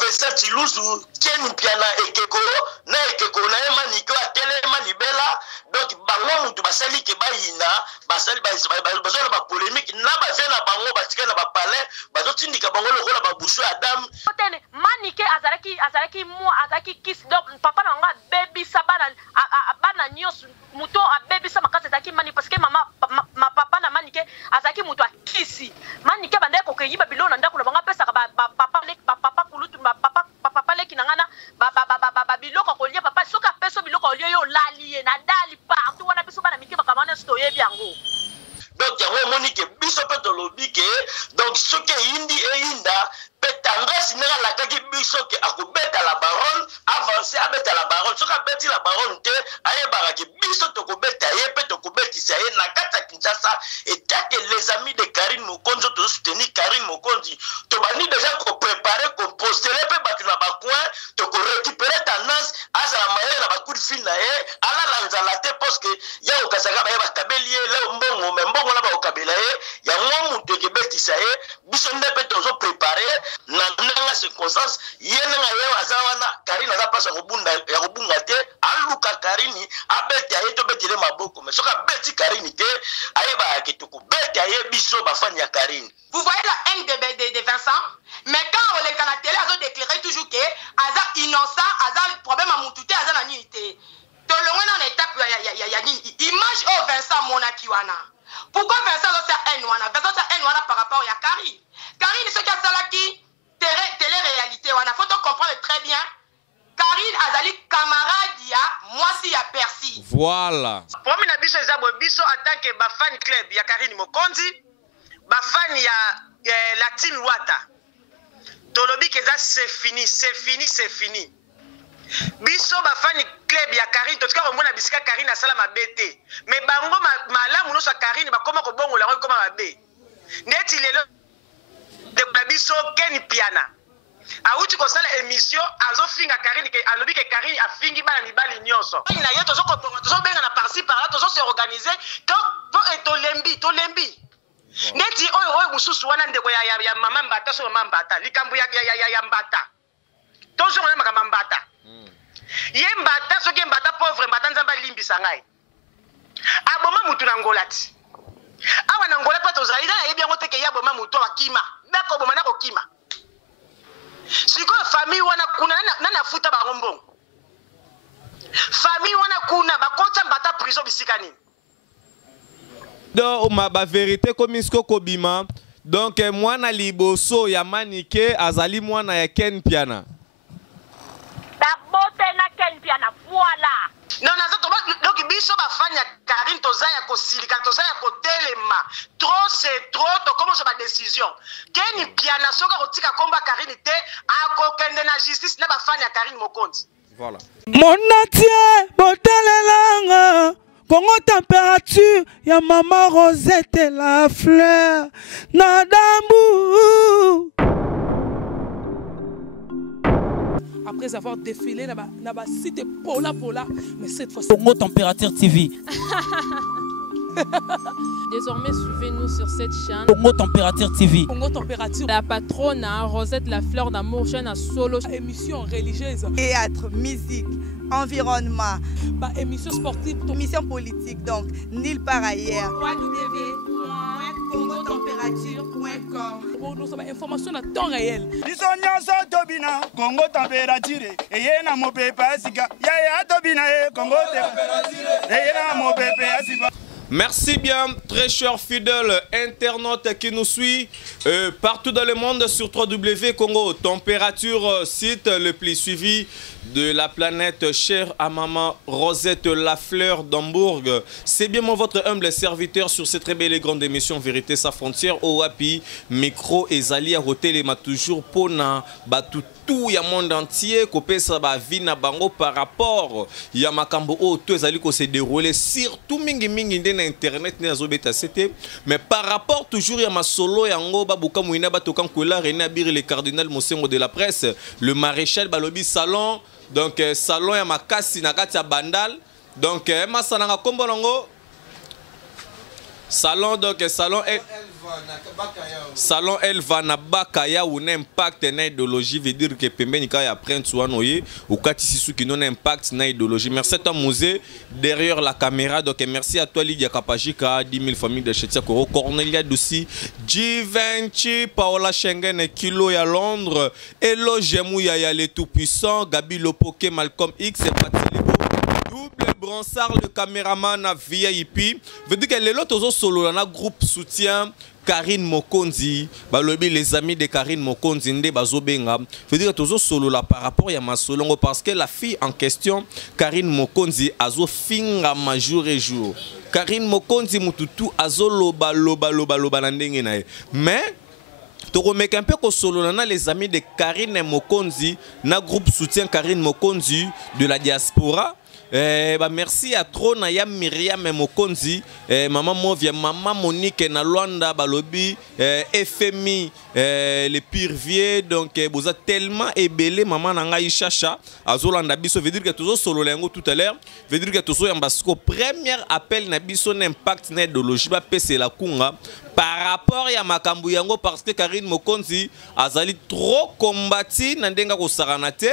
Vesa Chiluzu Ken Piana Ekeko na Ekeko na Emaniko Atelema Libela donc bango mutu basali ke bayina basali bazona ba polémique na ba vena bango batika na ba palais bazotindika bango lokola ba bushu Adam Otene Manike azalaki mo azalaki kiss donc papa na nga baby sabana bana nyos muto a baby sa makasa azalaki mani parce que mama ma papa na Manike azalaki muto a kisi Manike bande ko keyiba bilona ndako na banga pesa papa kulutu papa leki nangana biloko kolia papa soka peso biloko kolia yo lali na dali partout wana biso bana mike bakamana stoye biango donc yango monique biso pe to lobike donc soke indi e inda petangasi nanga la kaki biso ke akobeta la baronne avancer abeta la baronne soka beti la baronne te ayebaka ke biso to kobeta ye pe to kobetisa ye na kata Kinshasa et que les amis de Karine Mokonzi to soutenir Karine Mokonzi to bani déjà ko préparer ko posteler pe batu na ba coin to ko récupérer tendance asa la maye na ba coup de fil na ye ala lanzala te parce que ya okasaka ba ba kabelie le mbongo mbongo na ba okabela ye ya ngomu to ke betisa ye biso ndepe to zo préparer na nanga circonstance yena ngayo azawana Karine aza pasa kobunda ya kobunga te aluka Karine abeti aye to betile maboko mais soka beti Karine te ayeba ke to ko beti aye biso bafani ya Karine. Vous voyez la haine de Vincent, mais quand on les à la télé ils ont déclaré toujours que aza innocent aza problème à mututé aza na nité to le on étape ya image au Vincent Monakiwana. Pourquoi Vincent ça haine wana Vincent ça haine wana par rapport à Karine. Karine ce qui a salaki télé-réalité, on a faut comprendre très bien. Karine Azali camarade ya moi si ya Percy. Voilà. Pour moi na biso ezabo biso en tant que ba fan club ya Karine Mokonzi, ba fan ya la team Wata. Tolobi que ça c'est fini. Biso ba fan club ya Karine, en tout cas on mona bisika Karine asala mabete. Mais bango malamu no sa Karine ba koma ko bongo la ko ma be. Neti lelo de biso Ken Piana. Auti ko sala émission azofinga Karine ke alobi ke Karine afingi bana mibali nyonso. Na yo tozo ko tozo benga na parti par là tozo se organiser to lembi. Neti oyo mususu wana ndeko ya mama mbata so mama mbata likambu ya mbata. Tozo ngana makamba mbata. Ye mbata so ke mbata pauvre mbata nzamba limbisa ngai. Aboma mutu na ngolati. Awa na ngolati pato zaida yebi yango teke ya boma mutu akima. Bako boma na ko kima. Siko famille wana kuna nana futa ba ngombong. Famille wana kuna bakota mbata prison bisikani. Donc ma vérité comme isko kobima. Donc mwana liboso ya Manike azali mwana ya Ken Piana. Dabote na Ken Piana voilà. Non donc biso ba fanya Karine tozaya ko silika tozaya ko telema. Trop c'est trop to commence ba décision. Ken Piana soka kotika komba Karine te akokende na justice na ba fanya Karine Mokonzi. Voilà. Monatie botalelanga Congo température ya maman Rosette la fleur Nadambu. Après avoir défilé là-bas, c'était Pola, mais cette fois-ci Congo Température TV. Désormais, suivez-nous sur cette chaîne. Congo Température TV. Congo Température. La patronne, Rosette la fleur d'amour, chaîne à solo. Émission religieuse. Théâtre, musique, environnement. Bah, émission sportive. Émission politique, donc, nulle part ailleurs. www.congotempérature.com. Nous avons information à temps réel. Congo Température. Et y a mon pépé Asika. Ya Tobina, Congo Température. Et y a mon pépé Asika. Merci bien, très chers fidèles internautes qui nous suivent partout dans le monde sur www.congo Température, site le plus suivi de la planète, chère à maman Rosette Lafleur d'Hambourg. C'est bien moi, votre humble serviteur sur cette très belle et grande émission Vérité sans frontières au Wapi micro et Zali à hôtel m'a toujours pona tout ya monde entier kopé ça ba vie na bango par rapport ya makambo o to ezali ko se dérouler surtout mingi na internet na zobeta c'était mais par rapport toujours ya masolo yango ba buka muina ba tokan kola René Abir le cardinal Mosengo de la presse le maréchal balobi salon donc salon ya makasi na kati ya bandal donc masananga kombo nango Salon donc Salon Elva na bakaya ou n'impact na idéologie veut dire que pembeni ka ya prendre soinoye ou katisi su qui non impact na idéologie. Merci à toi Mosé derrière la caméra. Donc merci à toi Lydia Kapajika 10 000 familles de Chetia Koro Cornelia Dossi Givenchy Paola Schengen Kilo ya Londres Elo Jemouya ya les tout puissants Gabi Lopoke Malcolm X et Patilibo double Bronsard le caméraman à VIP veut dire que les autres solo dans groupe soutien Karine Mokonzi, balobi les amis de Karine Mokonzi nde bazobenga. Veut dire que toujours solo là par rapport à ma solongo parce que la fille en question Karine Mokonzi azo finga ma jour et jour. Karine Mokonzi mututu azo loba na ndenge na ye. Mais tu remets un peu que solo na les amis de Karine Mokonzi na groupe soutien Karine Mokonzi de la diaspora. Merci à Trona ya Myriam Mokonzi, maman Movia, maman Monique na Luanda balobi, FMI les pires vieux donc vous êtes tellement ébélé maman nanga Chacha azolanda biso veut dire que toujours solo lengo tout à l'heure veut dire que toujours yambasiko premier appel na biso n'impact na idéologie ba pese la kunga par rapport à makambu yango parce que Karine Mokonzi azali trop combati na ndenga ko saranate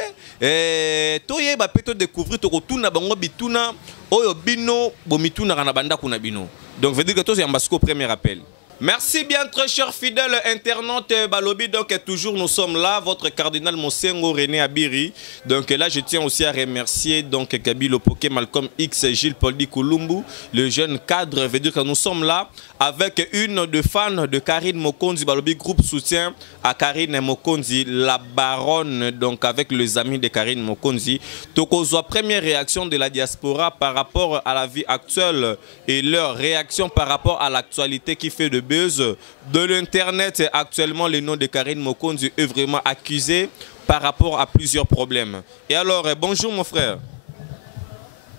to yeba peto découvrir to kotuna bango bituna oyo bino bomituna kana banda kuna bino donc veut dire que to yambasiko premier appel. Merci bien très chers fidèles internautes Balobi, donc toujours nous sommes là, votre cardinal Monsengo René Abiri. Donc là je tiens aussi à remercier donc Gabi Lopoke, Malcolm X, Gilles Poldi Koulumbu, le jeune cadre, veut dire que nous sommes là avec une de fans de Karine Mokonzi Balobi, groupe soutien à Karine Mokonzi, la baronne, donc avec les amis de Karine Mokonzi. Donc aux première réaction de la diaspora par rapport à la vie actuelle et leur réaction par rapport à l'actualité qui fait de buzz de l'internet. Actuellement, le nom de Karine Mokonzi est vraiment accusé par rapport à plusieurs problèmes. Et alors, bonjour mon frère.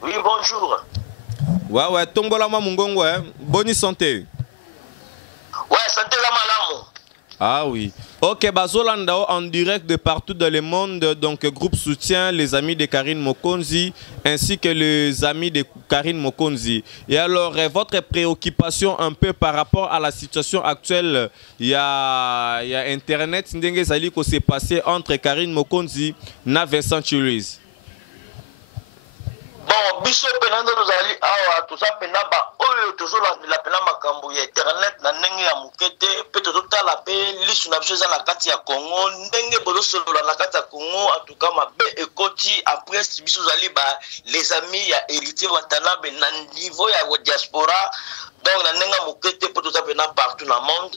Oui, bonjour. Ouais, tombola ma mungongo, bonne santé. Ouais, santé la malamu. Ah oui. Ok, Bazolandao en direct de partout dans le monde, donc groupe soutien, les amis de Karine Mokonzi, ainsi que les amis de Karine Mokonzi. Et alors, votre préoccupation un peu par rapport à la situation actuelle, il y a Internet, ndenge zali ko s'est passé entre Karine Mokonzi et Vincent Chiluiz. Bon, biso penando rozali awa toza pena ba oyo tozo la pena makambo ya internet na ndenge ya mukete pe tozo tala pe lisu na biso za na kati ya Congo ndenge bozo solola na kati ya Congo en tout cas mabe ekoti après biso zali ba les amis ya héritier Watanabe na niveau ya diaspora donc na ndenge mukete pe toza pena partout na monde.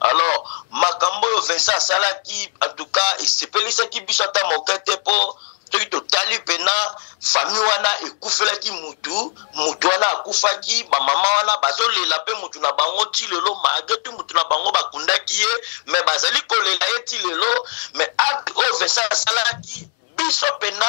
Alors makambo yo Vincent salaki en tout cas isepelisa ki biso ata mukete po soki totali pena famille wana ekufelaki mutu wana akufaki bamama wana bazolela pe mutu na bango ti lelo malgré tout mutu na bango bakundaki ye mais bazali kolela ye ti lelo mais acte oyo Vincent asalaki biso pena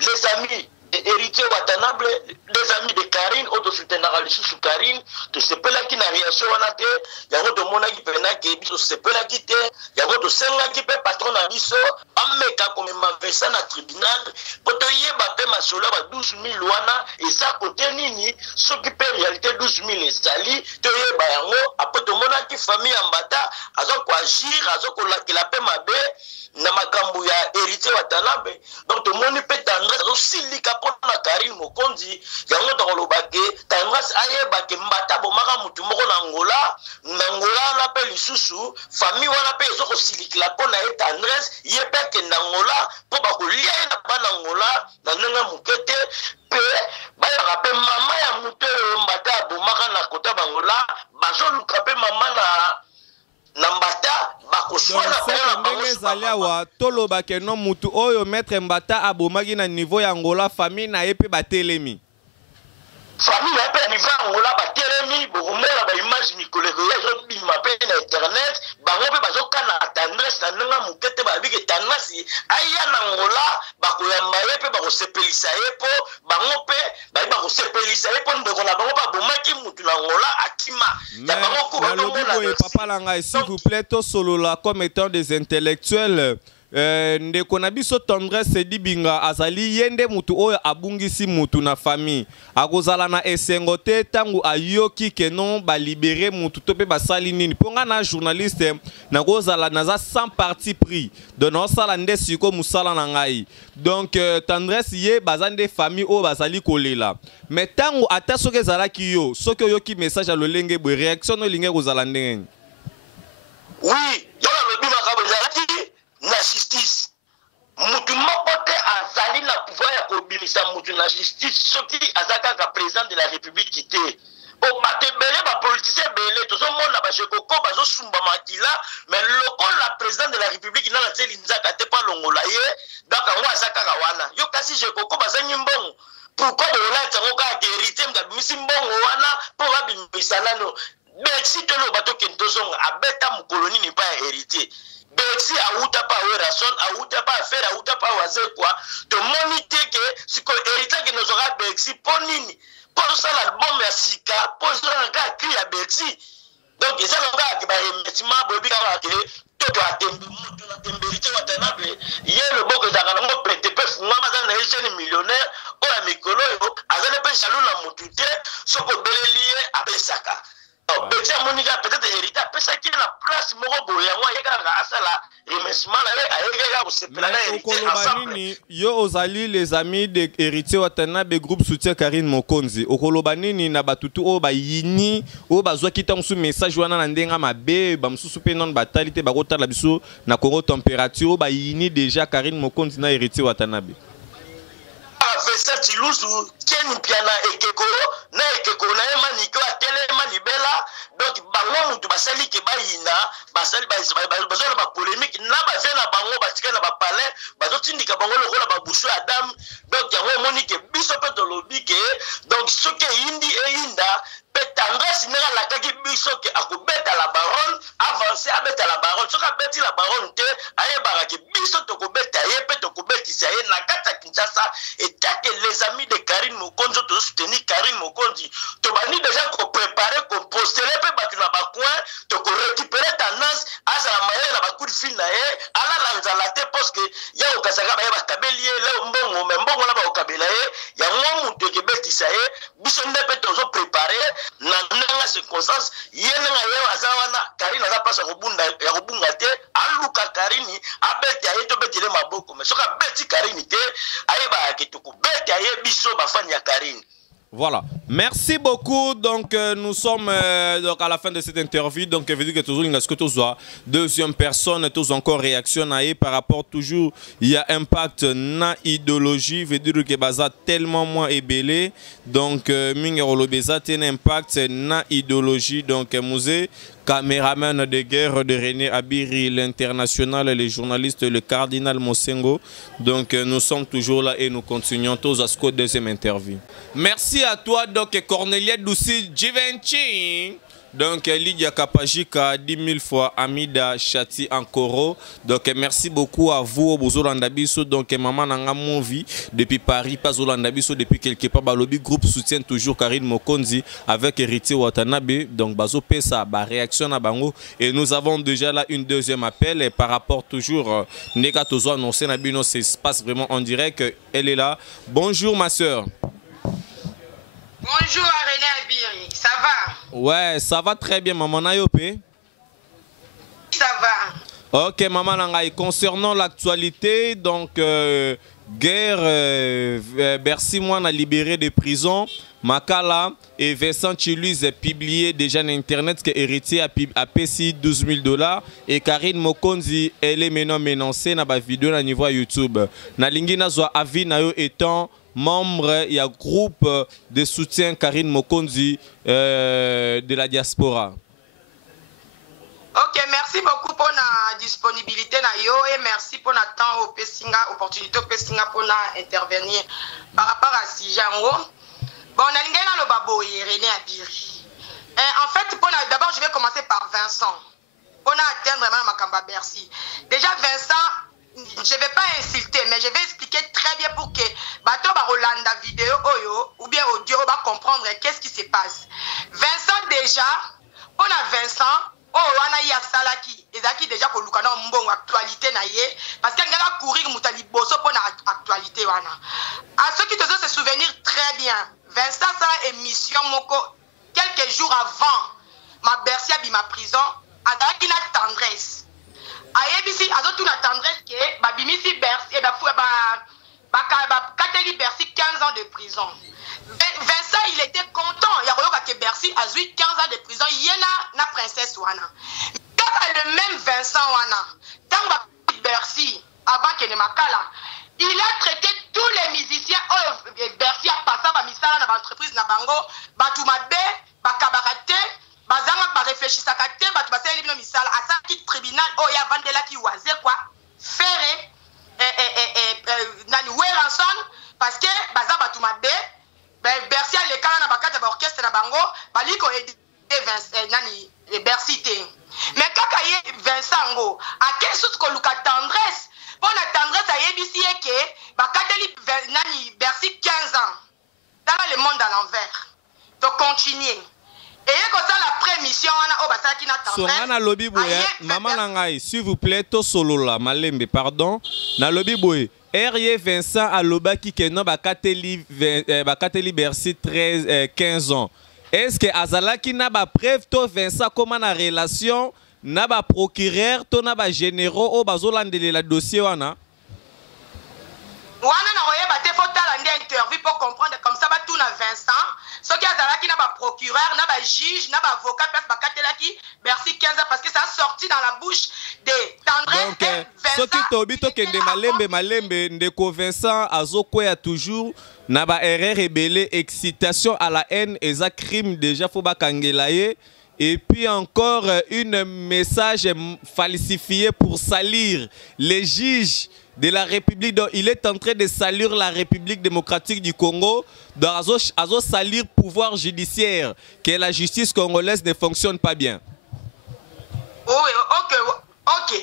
les amis héritier Watanabe, les amis de Karine, auto soutenara le sous Karine, to sepela ki na réaction wana te, yango to mona ki pena ke biso sepela ki te, yango to senga ki pe patron na biso, ameka comme ma Vincent na tribunal, poto yeba pe masolo ba 12 000 wana, eza kote nini, so ki pe réalité 12 000 ezali, to yeba yango, apo to mona ki famille ambata, azo ko agir, azo ko lakela pe mabe, na makambu ya héritier Watanabe, donc to moni pe tendresse, azo silika na Karine Mokonzi yango to kolobake tendresse ayebake mbata bomaka mutu moko na Angola na pe lisusu famille wana pe ezo kosilikila pona ye tendresse ye pe ke na Angola po bakolia ye na bana Angola na ndenge mukete pe bayaka pe mama ya mutu mbata bomaka na kota bangola bazoluka pe mama na mbata wa toloba ke no mutu oyo maître Mbata abomaki na niveau ya Angola famille na ye pe batelemi famille na pe niveau ya Angola batelemi bokomela ba image mikoleko ya zo bima pe na internet bango pe bazokana tendresse na ndenge mukete babike tendresse aya na Angola bakoyamba ye pe bakosepelisa ye po bango pe bakosepelisa ye po ndeko na bango pa bomaki mutu na Angola akima ya bango ko papa langa s'il vous plaît to solola comme étant des intellectuels ndeko na biso Tendresse Dibinga azali yende mutu oyo abungisi mutu na famille akozala na esengo te tangu ayoki ke non ba libérer mutu to pe basali nini ponga na journaliste na kozala naza sans parti pris de no sala nde siko musala na ngai donc Tendresse ye bazande famille oyo bazali kolela mais tangu ata soki ezalaki yo soki oyoki message a lolenge bo réaction no linge kozala ndenge. Oui, yo la lobi makabo ezalaki na justice. Mutu moko te azali na pouvoir ya kobimisa mutu na justice soki azaka ka président de la République te. O batebele ba politicien belé tozomona ba jekoko bazosumba makila mais lokola la président de la République na tseli nzaka te pa longola ye donc ngo azaka ka wana. Yo kasi jekoko bazanyi mbongo. Pourquoi on a été encore hérité de Missimbongo wana pour abimisa nano. Bexi te lo bato kentozonga abeta mu colonie n'est pas hérité. Bexi a outa pa rason a outa pa faire a outa pa waze quoi. To monite que ce que hérité que nous aura Bexi pour nini. Pour ça l'album ya sika pour ça nga cri ya Bexi. Donc ça nga ki ba remerciement bobi ka ke toto atembe mutu na tembelité watanabe. Yé le boko za kana prêter peu ngama za na jeune millionnaire o ya mikolo yo azale pe jaloux na mutu te soko belelié apesaka. Bexi monika peut-être hérité apesaki na place moko boya ngwa yeka nga asala remerciement la ayeka ko sepela na hérité ensemble. Yo ozali les amis de héritier watanabe groupe soutien Karine Mokonzi okolobanini na batutu o ba yini o bazwa kitang su message wana na ndenga mabe ba msusu pe non batali te bakota la biso na Congo température o ba yini déjà Karine Mokonzi na héritier watanabe. Vesa Chiluzu Ken Piana Ekeko na Ekeko na Emaniko atele Manibela donc bango mutu basali ke bayina basali bazolo ba polémique na bazena bango batika na ba palais bazotindika bango lokola ba boucho Adam donc yango monique biso pe to lobike donc soke yindi e yinda Tendresse nera la kaki biso ke akobeta la baronne avancer abeta la baronne soka beti la baronne te ayebaka ke biso to kobeta ye pe to kobetisa ye na kata Kinshasa et que les amis de Karine Mokonzi to soutenir Karine Mokonzi to bani déjà ko préparer ko postuler pe batu na ba coin to ko récupérer tendance asa la maye na ba coup de fil na ye ala la nzala te parce que ya okasaka ba ye ba kabelie le mbongo mais mbongo na ba okabela ye ya ngomu to ke betisa ye biso ndepe to zo préparer na nanga circonstance yena nga yo azawana Karine aza pasa kobunda ya kobunga te aluka Karine abeti aye to betile maboko mais soka beti Karine te ayeba ke to ko beti aye biso ba fani ya Karine. Voilà, merci beaucoup. Donc nous sommes donc à la fin de cette interview. Donc veut dire que toujours il que tous deuxième personne tous encore réactionner par rapport toujours il y a impact na idéologie veut dire que baza tellement moins ébélé donc mingero beza ten impact na idéologie donc musée caméraman de guerre de René Abiri, l'international, les journalistes, le cardinal Mosengo. Donc nous sommes toujours là et nous continuons tous à ce qu'au deuxième interview. Merci à toi, donc Cornelia Doussi Givenchy. Donc Lydia Kapajika 10 000 fois Amida Chati Ankoro. Donc merci beaucoup à vous Bozolanda Biso. Donc maman nanga movie depuis Paris, pas Zolanda Biso depuis quelque part. Balobi groupe soutient toujours Karine Mokonzi avec Héritier Watanabe. Donc Bazo Pesa ba réaction à Bango et nous avons déjà là une deuxième appel et par rapport toujours Neka Tozo annoncé Nabino ça se passe vraiment en direct. Elle est là. Bonjour ma soeur. Bonjour à René Abiri, ça va? Ouais, ça va très bien, maman Nayope. Ça va. Ok, maman Nangaï, concernant l'actualité, donc guerre, Bercy moi a libéré des prisons, Makala et Vincent Chiluise a publié déjà sur internet que héritier a payé $12 000 et Karine Mokonzi elle est maintenant menacée dans la vidéo na niveau YouTube. Nalingi nazwa avis na yo étant membre il y a groupe de soutien Karine Mokonzi de la diaspora. Ok, merci beaucoup pour la disponibilité na yo et merci pour le temps au Pessinga, opportunité au Pessinga pour intervenir par rapport à Sijango. Bon, on a l'ingénieur le babo René Abiri. En fait, d'abord je vais commencer par Vincent. Pour atteindre vraiment Makamba Bercy. Déjà Vincent, je ne vais pas insulter, mais je vais expliquer très bien pour que Bato Barolanda vidéo ou bien audio va comprendre qu'est-ce qui se passe. Vincent déjà, on a Vincent, oh wana ya salaki ezaki déjà ko lukana mbongo actualité na ye parce que ngaka courir mutali boso pour na actualité wana à ceux qui te se souvenir très bien Vincent sa émission moko quelques jours avant ma Bercy bi ma prison azaki na tendresse ayebisi azotu na tendresse ke babimisi Bercy et ba kateli Bercy 15 ans de prison. Vincent il était content ya koyoka ke Bercy a 15 ans de prison yena na princesse wana. Kaka le même Vincent wana tant ba Bercy avant que ne makala il a traité tous les musiciens Bercy a passé ba misala na ba entreprise na bango batu mabe ba kabarate bazanga ba réfléchissaka te batu ba seli bino misala asaki tribunal o ya vandela ki waze quoi faire nani Weranson parce que baza batu mabe Bercy a le kana na bakata ba orchestre na bango baliko aider nani Bercy te mais kaka ye Vincent ngo a quel sous ko luka tendresse pour la tendresse a yebisi ke bakateli nani Bercy 15 ans dans le monde à l'envers donc continuer. Et comme ça la prémission on a basaki na tendresse. Songana lobi boye maman nangai s'il vous plaît to solo la malembe pardon na lobi boye Herrier Vincent alobaki ke no bakateli Bercy 15 ans. Est-ce que azalaki na ba preuve to Vincent comment na relation na ba procureur to na ba généraux o bazolandele la dossier wana? Wana na oyeba te faut tala ndi interview pour comprendre comme ça ba tout na Vincent ce qui azalaki na ba procureur na ba juge na ba avocat parce bakatelaki Bercy 15 ans parce que ça a sorti dans la bouche de Tendresse. Donc ce qui tobi to kende malembe ndeko Vincent azokwea toujours na ba erreur rebelle excitation à la haine et ça crime déjà faut bakangela ye et puis encore une message falsifié pour salir les juges de la République. Donc, il est en train de salir la République démocratique du Congo, de salir le pouvoir judiciaire, que la justice congolaise ne fonctionne pas bien. Oui, ok.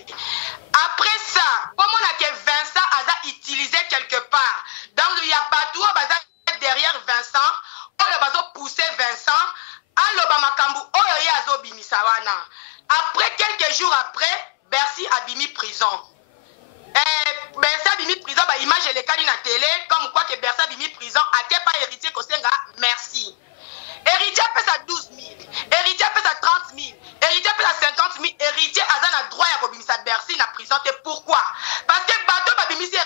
Après ça, comment on a que Vincent a utilisé quelque part, donc il n'y a pas tout derrière Vincent, on a poussé Vincent, après quelques jours après, Bercy a bimi prison. Bercy a bimi prison, bah image les cas na télé, comme quoi que Bercy a bimi prison, a été pas héritier Kosenga, merci. Héritier peut à 12 000, héritier peut à 30 000, héritier peut à 50 000, héritier a un droit à bimisa Bercy na prison. Pourquoi? Parce que bateau ba bimisa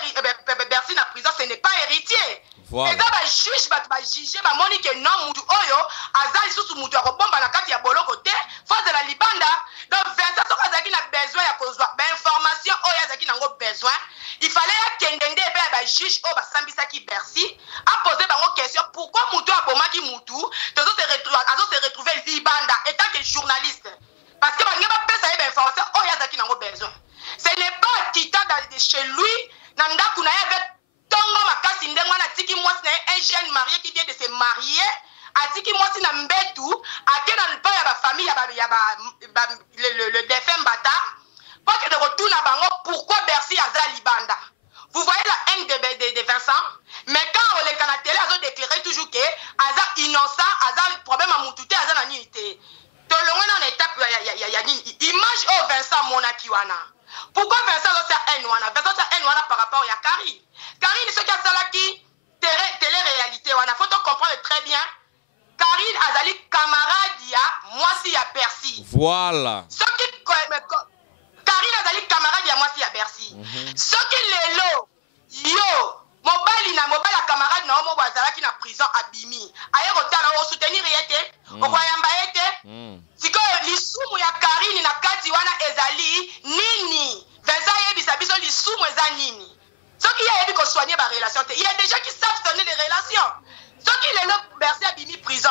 Bercy na prison, ce n'est pas héritier. Voilà. Et ça va juge, va juger, va monique non mutu oyo, azali sous mutu a bomba na kati ya bolo côté, face de la libanda. Donc Vincent Sokazaki n'a besoin ya kozwa, ben information oyo azaki nango besoin. Il fallait ya kendende pe ba juge o ba sambisa ki Bercy, a poser bango question pourquoi mutu a bomaki mutu, tozo se retrouver libanda étant que journaliste. Parce que ba ngeba pesa ya information oyo azaki nango besoin. Ce n'est pas Tita de chez lui, nanda kuna ya avec Tongo makasi ndengwana tiki mwasi na un jeune marié qui vient de se marier atiki mwasi na mbetu akena npa ya ba famille ya le défunt bata pas que de retour na bango pourquoi Bercy aza libanda. Vous voyez la haine de Vincent, mais quand on les canatele azo déclaré toujours que aza innocent aza problème à mutute aza na nité to le wana na étape ya image au Vincent Monakiwana. Pourquoi Vincent a fait un noana? Vincent a un noana par rapport à Karine. Karine, ce qui a salaki, télé-réalité, on a faut comprendre très bien. Karine Azali camarade ya, moi si ya Bercy. Voilà. Ce qui Karine Azali camarade ya, moi si ya Bercy. Ce qui lelo, yo, mobile a camarade na homo bazalaki na prison abimi. Aye rotala o soutenir yete, o kwayamba yete. Siko lisumu ya Karine na kati wana ezali nini? Vincent yebisa biso lisumu eza nini? Ceux qui a édu soigner ma relation, il y a des gens qui savent donner des relations. Ceux qui les Bercy a bimi prison.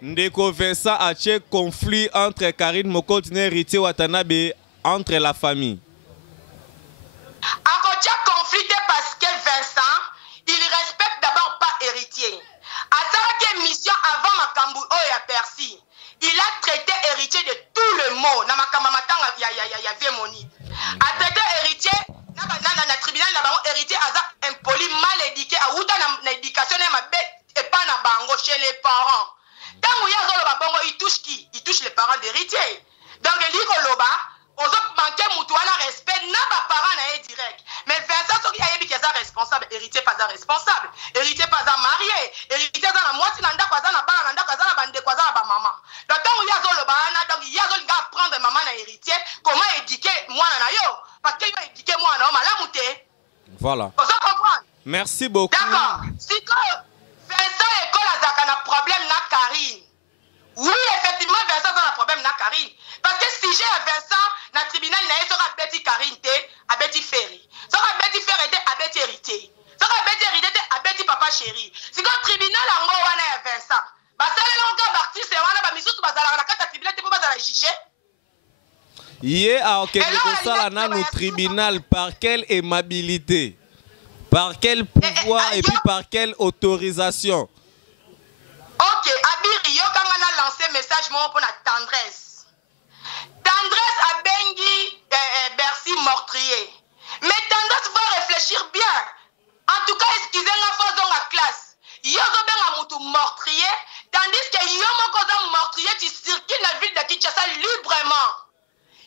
Ndeko Vincent a tché conflit entre Karine Mokoti et Héritier Watanabe entre la famille. Akotia conflit parce que Vincent, il respecte d'abord pas Héritier. À sa mission avant Makambu Oya Bercy, il a traité Héritier de tout le monde. Na Makamamatanga ya Viemoni. A traité Héritier, na tribunal na bango Héritier aza impoli, mal éduqué, a outa na éducation na mabe et pas na bango chez les parents. Tant qu'il y a il touche qui? Il touche les parents d'héritiers. Donc, il dit que l'oba, aux autres manquer moutouana respect, n'a pas parent n'a direct. Mais Vincent, ce qui a dit qu'il est responsable, héritier pas un responsable, héritier pas un marié, héritier pas un moitié, n'a pas un bala, n'a pas un bande, pas un maman. Donc, tant qu'il y a l'oba, donc il y a l'oba qui prendre maman n'a héritier, comment éduquer moi n'a yo? Parce qu'il va éduquer moi n'a pas la mouté. Voilà. Vous comprenez? Merci beaucoup. D'accord. Si que Vincent et Cole a un problème n'a Karine. Oui, effectivement, Vincent a un problème n'a Karine. Parce que si j'ai un Vincent, dans le tribunal, il y a un Betty Karine, à Betty Ferry. Ça va Betty Ferry, à Betty hérité. Ça va Betty hérité, à Betty papa chéri. Si le tribunal a un Vincent, parce que les gens c'est un missus, parce que la carte tribunal, tu peux pas la juger. Hier, à au tribunal, par quelle aimabilité, par quel pouvoir et puis par quelle autorisation? Ok, Abiri, yo quand on a lancé message pour la tendresse. Tendresse a bengi Bercy meurtrier. Mais tendresse va réfléchir bien. En tout cas, excusez-moi, faut dans la classe. Yo zo benga mutu meurtrier, tandis que yo moko za meurtrier tu circules dans la ville de Kinshasa librement.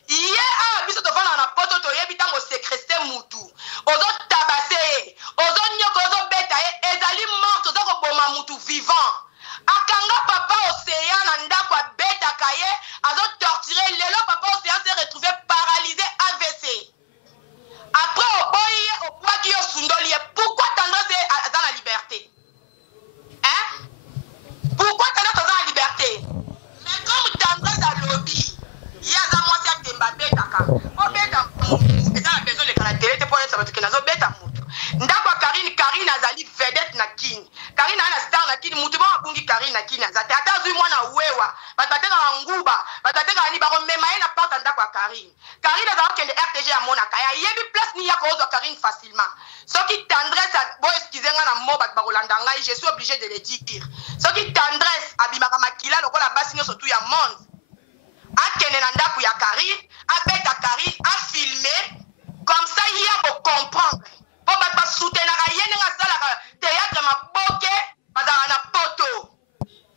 Hier, à biso devant na poto to yebi tango sécréter mutu. Ozo tabasser, ozo nyoko ozo beta ezali mort ozo ko boma mutu vivant. Akanga papa océan na ndako beta kaye azo torturer lelo papa océan s'est retrouvé paralysé AVC. Après au boy au poids qui au sundoli, pourquoi tendance à dans la liberté? Hein? Pourquoi tendance dans la liberté? Mais comme tendance à lobby, il y a za moitié de beta ka. O beta et ça a besoin de caractéristiques pour être que nazo beta mutu. Ndako Karine azali vedette na king. Karine ana star na king mutu ba bungi Karine na king azate ata zui mwana wewa. Batateka nguba, batateka ni ba mema na porte ndako Karine. Karine azali kende RTG ya mona kaya yebi place ni ya ko zo Karine facilement. Ce qui tendresse bo excusez-moi na mo bat ba kolanda ngai, je suis obligé de le dire. Ce qui tendresse abimaka makila lokola basi nyo surtout ya monde. Akene na ndako ya Karine, abeta Karine, a filmer comme ça il y a pour comprendre. Pour pas soutenir rien dans la théâtre maboke bazala na poto.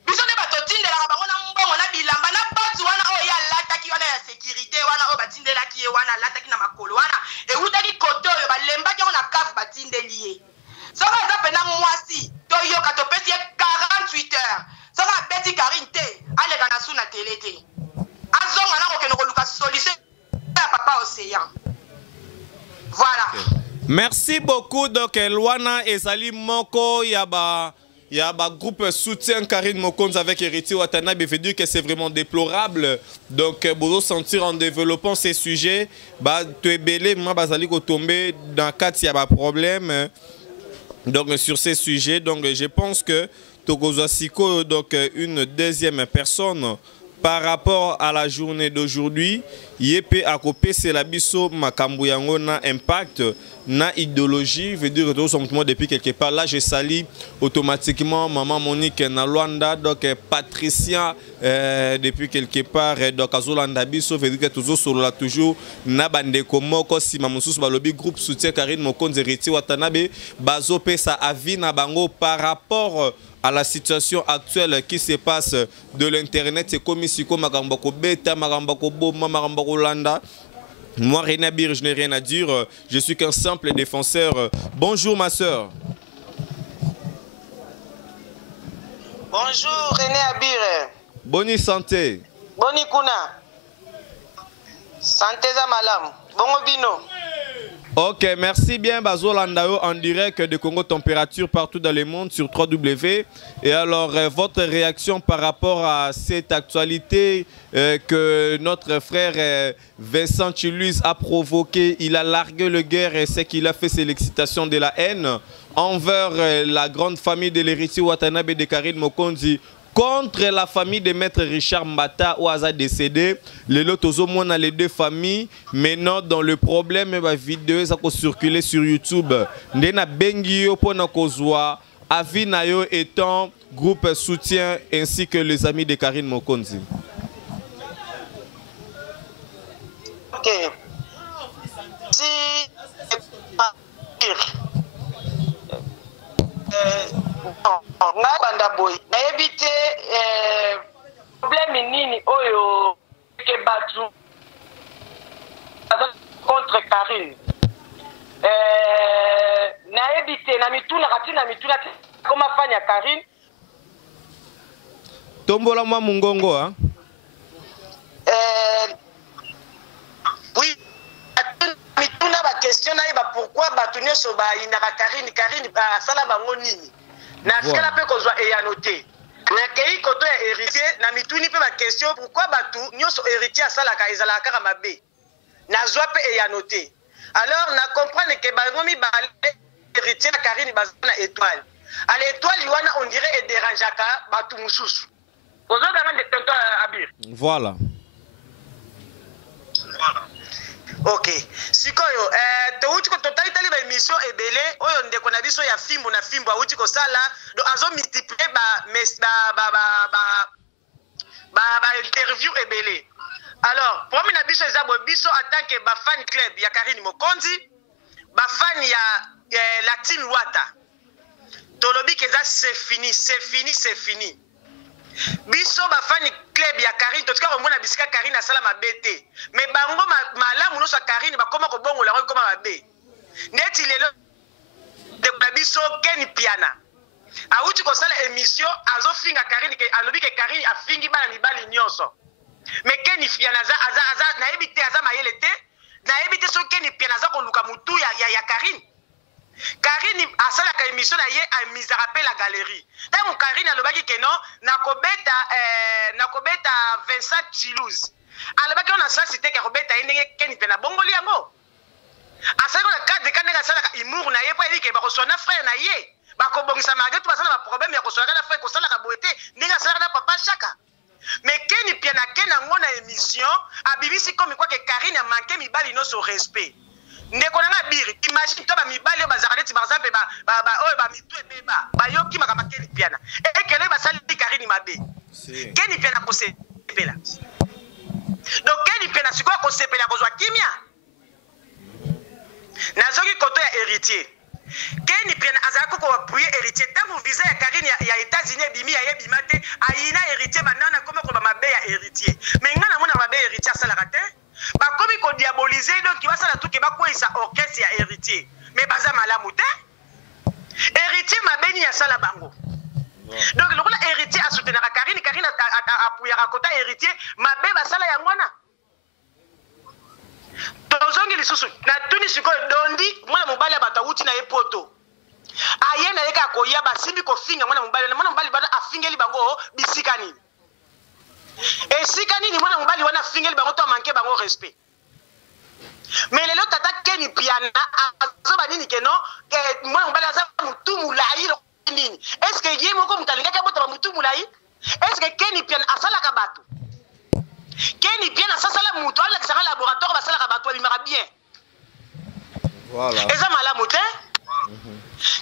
Biso ne batotinde la bango na mbongo na bilamba na batu wana o ya lataki wana ya sécurité wana o batinde la ki wana lataki na makolo wana e utaki koto yo balemba ki ona kaf batinde lié. Ça va ça pena mwasi to yo ka to pesi 48 heures. Ça va Betty Karine te ale kana suna télé te. Azonga na ko ke no luka solution ya papa océan. Voilà. Okay. Merci beaucoup. Donc, Luana et Zali Moko, yaba groupe soutien Karine Mokonzi avec Héritier Watanabe veut dire que c'est vraiment déplorable. Donc, vous sentir en développant ces sujets, tu es belé, moi, Bazali ko tomber dans le cas il y a un problème. Donc, sur ces sujets, donc, je pense que Togozo Siko, donc, une deuxième personne. Par rapport à la journée d'aujourd'hui, Yépe Akopé, c'est la biso Makambuyango na impact, na idéologie, veut dire que depuis quelque part, là je salue automatiquement Maman Monique na Luanda, donc Patricia depuis quelque part, donc Azolanda biso, veut dire que toujours sur là toujours, na bande komoko si Mamousous Balobi, groupe soutien Karine Mokonzi Héritier Watanabe, Bazo Pesa avis na bango par rapport à la situation actuelle qui se passe de l'internet, c'est comme ici, comme Magambako Beta, Magambako Boma, Magambako Landa. Moi, René Abir, je n'ai rien à dire. Je suis qu'un simple défenseur. Bonjour, ma soeur. Bonjour, René Abir. Bonne santé. Boni Kuna. Santé za malam. Bongo bino. Ok, merci bien Bazo Landao en direct de Congo Température partout dans le monde sur 3W. Et alors, votre réaction par rapport à cette actualité que notre frère Vincent Chiluise a provoqué, il a largué le guerre et ce qu'il a fait, c'est l'excitation de la haine envers la grande famille de l'héritier Watanabe de Karine Mokonzi, contre la famille de Maître Richard Mbata ou Aza décédé. Les lotos au moins les deux familles. Maintenant, dans le problème, ma vidéo ça peut circuler sur YouTube. Ndena Bengio pona kozwa Avinayo étant groupe soutien ainsi que les amis de Karine Mokonzi. Ok. Si ngai banda boy nayebi te problème nini oyo ke batu contre Karine nayebi te na mituna kati na mituna te koma fanya Karine tombola mwa mungongo hein. Oui, mituna ba question na ba pourquoi batu nyoso ba inaka Karine ba sala bango nini na skala pe kozwa e ya noter na kei koto ya héritier na mituni pe ba question pourquoi batu nyoso héritier asalaka ezala kaka mabe na zwa pe e ya noter alors na comprendre que bango mi ba héritier na Karine bazana étoile à l'étoile wana on dirait et dérangeaka batu mususu ozo dana de tento abir voilà. Ok, sikoyo touti ko totali tali ba émission ebele oyo ndeko na biso ya fimbo na fimbo auti ko sala do azo multiplier ba interview ebele. Alors, pour na biso ezabo biso en tant que ba fan club ya Karine Mokonzi, ba fan ya la team Wata. Tolobi keza c'est fini. Biso ba fan club ya Karine totika komona bisika Karine asala mabete mais bango malamu no sa Karine bakoma ko bongo la ko koma mabe ndeti lelo de biso Ken Piana auti ko sala émission azo finga Karine ke alobi ke Karine afingi bana mibali nyonso mais Ken Piana aza na ebite aza mayele te na ebite so Ken Piana aza ko luka mutu ya Karine Karine asala ka émission na ye a mise à rappel la galerie. Tant Karine alobaki que non nakobeta Vincent Chilouz. Alobaki on a ça cité que robeta ndenge Ken pe na bongoli yango. Asala ko cadre quand nga sala ka humour na ye pa ebi ke ba ko sona frère na ye. Ba ko bongisa malgré tout basala ba problème ya ko sona na frère ko sala ka boete ndenge sala na papa chaka. Mais Ken pe na Ken ngo na émission abibisi comme quoi que Karine a manqué mibali no so respect. Ndeko na biri imagine to ba mibali ba zakaleti par exemple oyo ba mitu ebeba ba yoki makama Ken Piana e kele ba sali Karine mabe Ken Piana ko sepela donc Ken Piana siko ko sepela ko zwa kimia na zoki koto ya héritier Ken Piana azako ko appuyer héritier tango visa ya Karine ya États-Unis bimi ya yebimate aina héritier banana comme ko ba mabe ya héritier mais ngana mona mabe héritier sala kate ba komi ko diaboliser donc il va ça tout que ba quoi ça orchestre ya héritier mais baza malamu te héritier mabeni ya sala bango donc le rôle héritier a soutenir Karine a appuyer à côté héritier mabe ba sala ya ngwana tozongi lisusu na tuni siko dondi mwana mobali batawuti na epoto ayena yeka koya basimbi ko finga mwana mobali bana afingeli bango bisika nini esika nini mwana mobali wana fingeli bango to manke bango respect mais lelo tata Ken Piana azoba nini ke no mwana mobali aza mutu mulai nini est-ce que ye moko mutalinga ka bota mutu mulai est-ce que Ken Piana asala ka bato Ken Piana sasala mutu ala kisanga laboratoire basala ka bato bimara bien voilà eza malamu te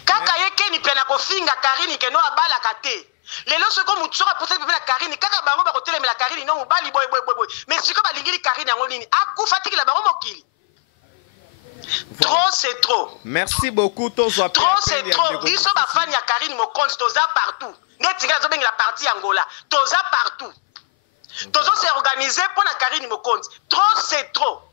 kaka ye Ken Piana ko finga Karine ke no abala kate lelo soko mutu soka peut-être la Karine kaka bango ba kotelemela la Karine no mobali boy mais siko balingili Karine yango nini akufatiki la bango mokili trop c'est trop merci beaucoup tozo trop c'est trop biso ba fan ya Karine Mokonzi toza partout ndeti nga zo bengi la partie Angola toza partout tozo se organiser pour la Karine Mokonzi trop c'est trop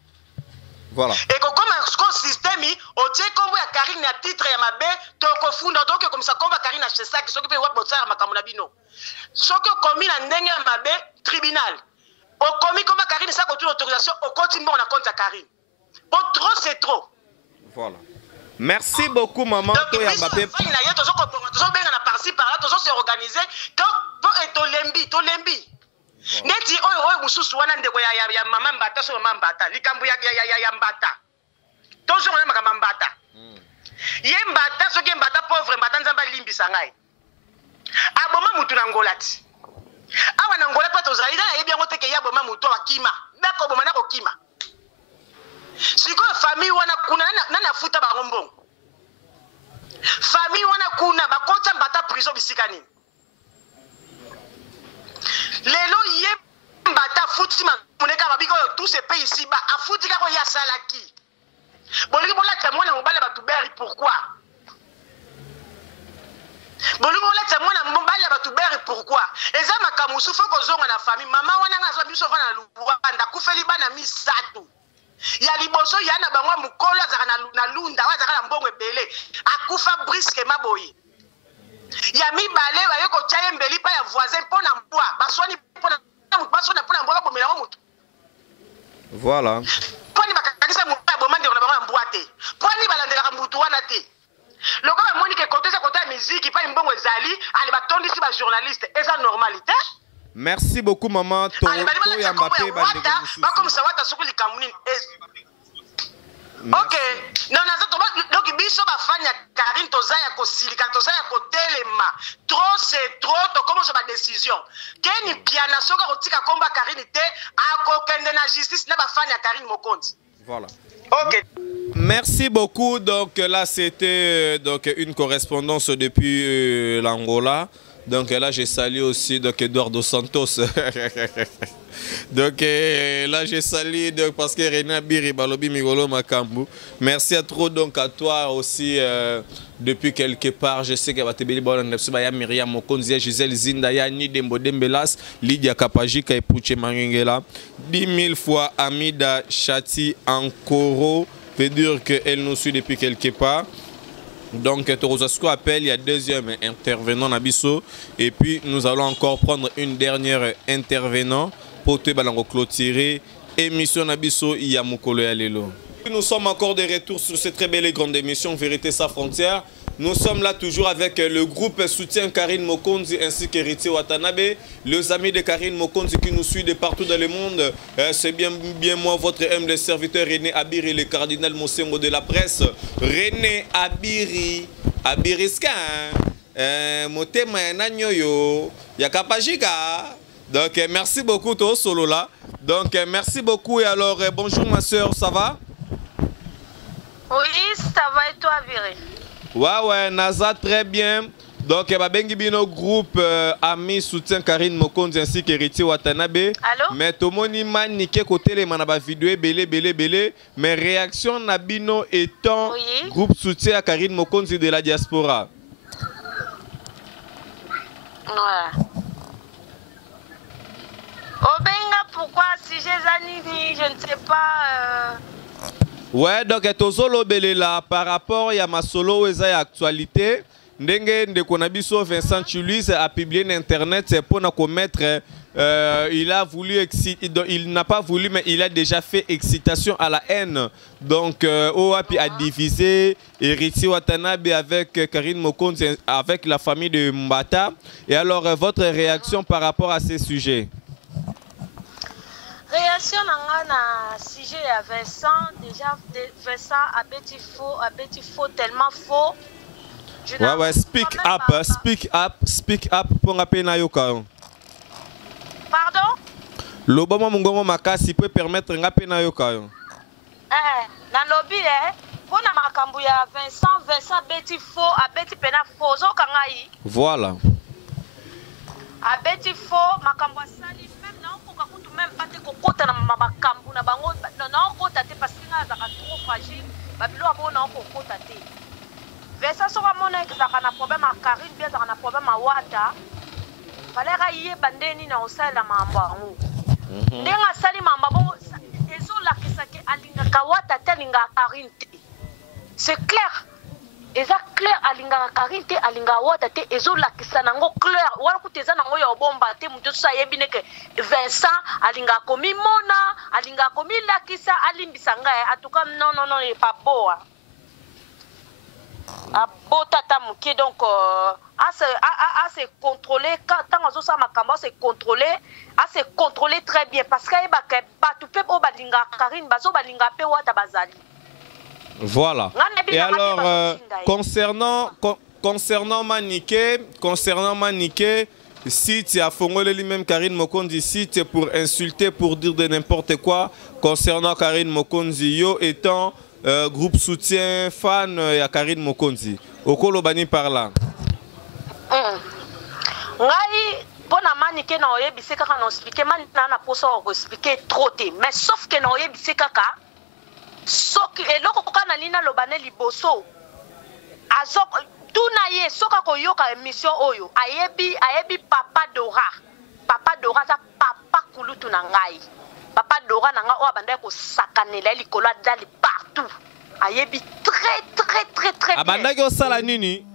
voilà et comme un système au tie kombo ya Karine na titre ya mabe to ko funda donc comme ça komba Karine acheter ça qui s'occupe wa botsara makamuna bino soko komi na ndenge ya mabe tribunal au komi komba Karine ça ko toute autorisation au continue na compte ya Karine bon trop c'est trop voilà merci beaucoup maman to ya bape na ye tozo benga na parti par là tozo se organiser donc to lembi neti oyo mususu wana ndeko ya mama mbata so mama mbata likambu ya mbata tozo na makamba mbata ye mbata soki mbata pauvre mbata nzamba limbisa ngai aboma mutu na ngolati awa na ngolati pa tozali na yebi yango teke ya boma mutu akima ndako boma na kokima siko famille wana kuna nana afuta bango mbongo famille wana kuna bakota mbata prison bisika nini lelo ye mbata futi mamuneka babiko tous ces pays ici ba afuti kako ya salaki bolingi bola ta mwana mobala batuberi pourquoi bolingo oleta mwana mobali ya bato bere pourquoi eza makambo mosusu kozonga na famille mama wana nga azwa biso vana na Luanda akufeli bana misato ya liboso ya na bango mokolo azalaka na lunda oyo azalaka na mbongo ebele akufa briskema boye ya mibale baye kotya ye mbeli mpa ya voisin mpo na mbwa baswani mpo na mbwa babomela yango motu voilà mponi bakakisa motu ya boma ndeko na bango ya mbwa te mponi balandelaka motu wana te lokola bamoni ke kote eza kote ya miziki mpa mbongo ezali ale batondisi bajournaliste eza normalité. Merci beaucoup maman toyamba mpe bandeko mosusu bakomisa wata soki likambo nini ok non donc biso bafani ya Karine toza ya kosilika toza ya kotelema trop c'est trop tokomosa badécision keni piana soki akotika komba Karine te akokende na justice na bafani ya Karine Mokonzi. Voilà. Ok. Merci beaucoup. Donc là, c'était donc une correspondance depuis l'Angola. Donc là, j'ai salué aussi donc Eduardo Santos. Donc là, j'ai salué donc, parce que René Abiri Balobi Migolo Makambu. Merci à trop donc à toi aussi depuis quelque part. Je sais que Batebeli Bolon Nepsubaya Myriam Mokonzi, Gisèle Zindaya, Nidembo Dembelas, Lydia Kapajika et Pouche Mangengela. 10 000 fois Amida Chati Ankoro. Veut dire qu'elle nous suit depuis quelque part. Donc, Torosasko appelle, il y a deuxième intervenant Nabiso. Et puis, nous allons encore prendre une dernière intervenant pour te clôturer. Émission Nabiso, il y a Mukolo Yalelo. Nous sommes encore de retour sur cette très belle et grande émission Vérité sans frontières. Nous sommes là toujours avec le groupe soutien Karine Mokonzi ainsi qu'Héritier Watanabe. Les amis de Karine Mokonzi qui nous suivent de partout dans le monde. C'est bien moi, votre humble serviteur René Abiri, le cardinal Mosengo de la presse. René Abiri, Abiriska, Motema Nanyoyo, Yakapajika. Donc merci beaucoup toi solo là. Donc merci beaucoup et alors bonjour ma soeur, ça va? Oui, ça va et toi Abiri? Ouais, Naza, très bien. Donc, il y a un groupe Amis Soutien Karine Mokonzi ainsi qu'Héritier Watanabe. Allô? Mais tout le monde m'a niqué côté les manaba vidéo belé. Mais réaction Nabino étant oui. Groupe Soutien à Karine Mokonzi de la diaspora. Ouais. Obenga, pourquoi si j'ai Zanini, je ne sais pas. Ouais, donc tozolo belela par rapport à ma solo eza actualité. Ndenge ndeko na biso Vincent Chuluis a publié sur internet pour na commettre il a voulu exciter, il n'a pas voulu mais il a déjà fait excitation à la haine. Donc OAPI a divisé Héritier Watanabe avec Karine Mokonzi avec la famille de Mbata. Et alors votre réaction par rapport à ces sujets? Réaction na sujet à Vincent, déjà Vincent a bêti faux, tellement faux. Ouais, speak up pour rappeler na yoka. Pardon? Lobama mungongo makasi peut permettre ngape na yoka. Na lobby pour na makambu ya Vincent bêti faux, a bêti pena faux zo kangai. Voilà. A bêti faux makambu sali même na okoka kutu même pas te kokota na makambu na bango na okota te parce que na za trop fragile babilo abo na okota te. Vincent soka mona ezaka na problème à Karine bien ezaka na problème à Wata. Valera yé bandeni na osala mambo ango. Ndenga sali mambo bongo ezolakisa ke alingaka Wata te alingaka Karine te. C'est clair. Eza clair alingaka Karine te alingaka Wata te ezolakisa nango clair. Wala kuteza nango ya obomba te mutu sa yebine ke Vincent alingaka komi mona alingaka komi lakisa alimbisa ngai en tout cas non il est pas beau. A beau tata muki donc à se contrôler quand on ça makambo se contrôler très bien parce que ba tu peux o balinga Karine bazo balinga pe Wata bazali. Voilà. Et alors concernant Maniké, si tu as fongolé lui-même Karine Mokonzi, si tu es pour insulter, pour dire de n'importe quoi concernant Karine Mokonzi, yo étant groupe soutien fan à Karine Mokonzi. Okolo bani par là. Ngai pona Maniké na oyebise kaka na expliquer man na poso ko expliquer trop te mais sauf que na oyebise kaka soki eloko kana nina lobane liboso azok tuna ye soka koyoka émission oyo ayebi Papa Dora za papa kulutu na ngai. Papa Dora na nga o abanda ko sakanela likolo dali partout. Ayebi très bien. Abanda ko sala nini?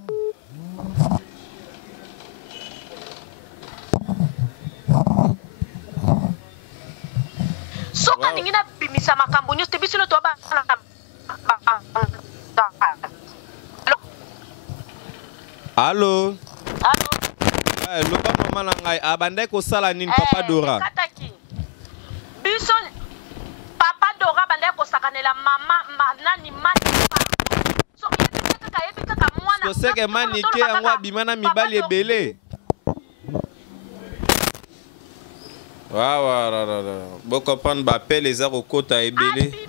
Soka ningina bimisa makambo nyote biso no to ba. Allô? Loba mama na ngai abanda ko sala nini Papa Dora? Kataki. Biso Papa Dora banda ko sakanela mama nani mati. So yebi kaka mwana. To seke manike angwa bimana mibali ebele. Waouh, bon comprendre, bah, les arts au côté et belé.